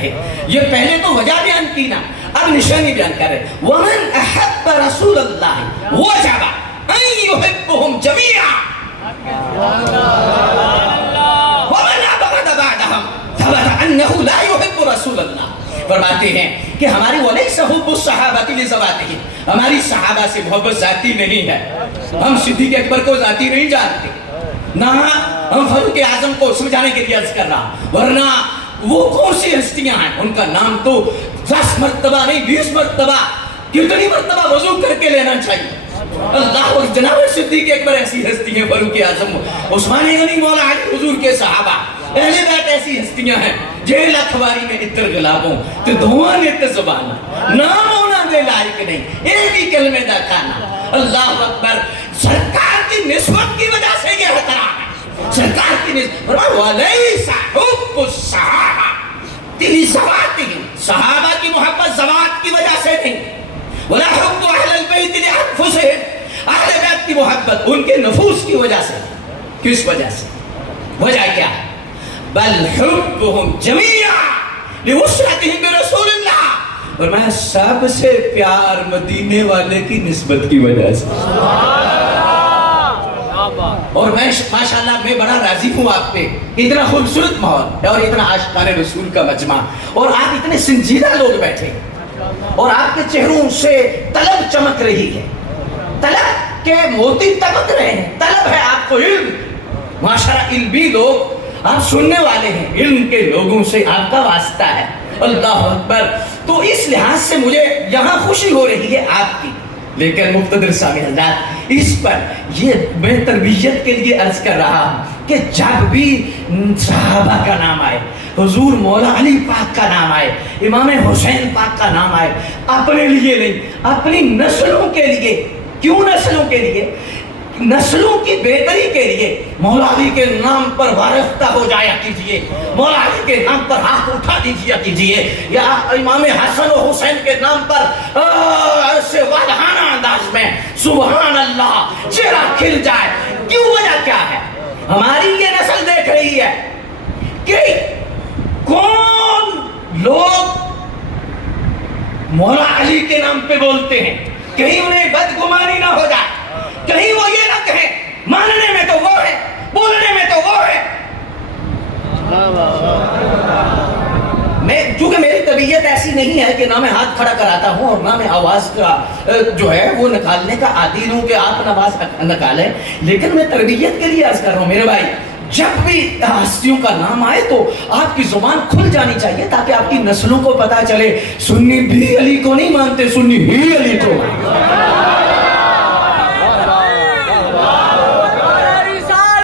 رہے. یہ پہلے تو وجہ بیان کی نا, اب نشانی بیان کر رہے. ومن احب رسول اللہ وجب ان یحبهم جميعا ومن ابغض بعدهم ثبت انه لا يحب رسول اللہ. فرماتے ہیں کہ ہماری ولیس حب الصحابہ لذواتہم, ہماری صحابہ سے محبت ذاتی نہیں ہے. ہم صدیق اکبر کو ذاتی نہیں جانتے, نہ ہم فاروق اعظم کو سمجھانے کے لیے عرض کر رہا, ورنہ وہ کون سی ہستیاں ہیں, ان کا نام تو 10 مرتبہ نہیں 20 مرتبہ, کتنی مرتبہ وضو کر کے لینا چاہیے. اللہ اور جناب صدیق اکبر ایسی ہستی ہیں, فاروق اعظم, عثمان غنی, مولا علی, حضور کے صحابہ, اہل بیت ایسی ہستیاں ہیں. جیل اخباری میں اتر غلابوں تو دھواں ات زبان, نام ہونا دے لائق نہیں, ایک ہی کلمے دا کھانا. اللہ اکبر. سرکار کی نسبت کی وجہ سے یہ احترام ہے, سرکار کی نسبت. وَلَيْسَ حُبُّ الصَّحَابَةِ لِذَوَاتِهِمْ, صحابہ کی محبت ذوات کی وجہ سے نہیں. وَلَا حُبُّ أَهْلِ الْبَيْتِ لِأَنفُسِهِمْ, اہل بیت کی محبت ان کے نفوس کی وجہ سے. کس وجہ سے؟ وجہ کیا ہے؟ بل حبهم جميعا لوسعتهم برسول اللہ, اور میں سب سے پیار مدینے والے کی نسبت کی وجہ سے. اور میں ماشاءاللہ میں بڑا راضی ہوں آپ پہ, اتنا خوبصورت ماحول اور اتنا عاشقان رسول کا مجمع, اور آپ اتنے سنجیدہ لوگ بیٹھے, اور آپ کے چہروں سے طلب چمک رہی ہے, طلب کے موتی تمک رہے ہیں. طلب ہے آپ کو علم, ماشاءاللہ علمی لوگ آپ سننے والے ہیں, علم کے لوگوں سے آپ کا واسطہ ہے. اللہ اکبر. تو اس لحاظ سے مجھے یہاں خوشی ہو رہی ہے آپ کی. لیکن مقتدر سامع حضرات, اس پر یہ میں تربیت کے لیے عرض کر رہا ہوں کہ جب بھی صحابہ کا نام آئے, حضور مولا علی پاک کا نام آئے, امام حسین پاک کا نام آئے, اپنے لیے نہیں, اپنی نسلوں کے لیے. کیوں نسلوں کے لیے؟ نسلوں کی بہتری کے لیے مولا علی کے نام پر وارفتہ ہو جایا کیجئے, مولا علی کے نام پر ہاتھ اٹھا دیجیا کیجئے, یا امام حسن و حسین کے نام پر ایسے والہانہ انداز میں سبحان اللہ چہرہ کھل جائے. کیوں؟ وجہ کیا ہے؟ ہماری یہ نسل دیکھ رہی ہے کہ کون لوگ مولا علی کے نام پہ بولتے ہیں, کہیں انہیں بدگمانی نہ ہو جائے, کہیں وہ یہ نہ کہیں ماننے میں تو وہ ہے, بولنے میں تو وہ ہے. میں چونکہ میری طبیعت ایسی نہیں ہے کہ نہ میں ہاتھ کھڑا کراتا ہوں اور نہ میں آواز کا جو ہے وہ نکالنے کا عادی ہوں کہ آپ آواز نکالیں, لیکن میں تربیت کے لیے عرض کر رہا ہوں میرے بھائی, جب بھی ہستیوں کا نام آئے تو آپ کی زبان کھل جانی چاہیے تاکہ آپ کی نسلوں کو پتا چلے سنی بھی علی کو نہیں مانتے, سنی ہی علی کو مانتے.